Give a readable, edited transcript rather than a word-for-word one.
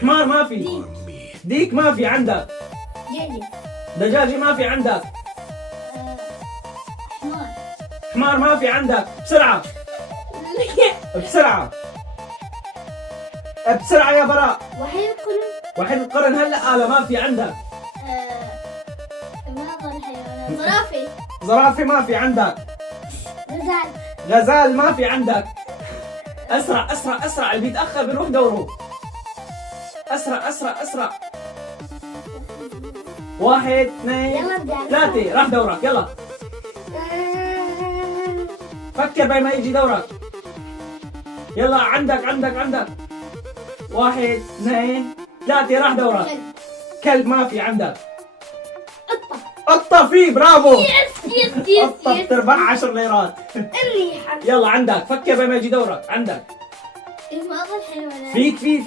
حمار ما في. ديك ما في عندك. دجاجة ما في عندك. حمار ما في عندك. بسرعة بسرعة بسرعة يا براء. وحيد القرن هلا آلة ما في عندك. زرافة ما في عندك. غزال ما في عندك. أسرع أسرع أسرع، اللي بيتأخر بيروح دوره. أسرع أسرع أسرع. 1 2 3 راح دورك. يلا فكر بين ما يجي دورك. يلا عندك عندك عندك. 1 2 3 راح دورك. كلب ما في عندك. قطة في. برافو. قطة بتربح 10 ليرات. يلا عندك فكر بين ما يجي دورك. عندك. ما ضل حيوانات. فيك في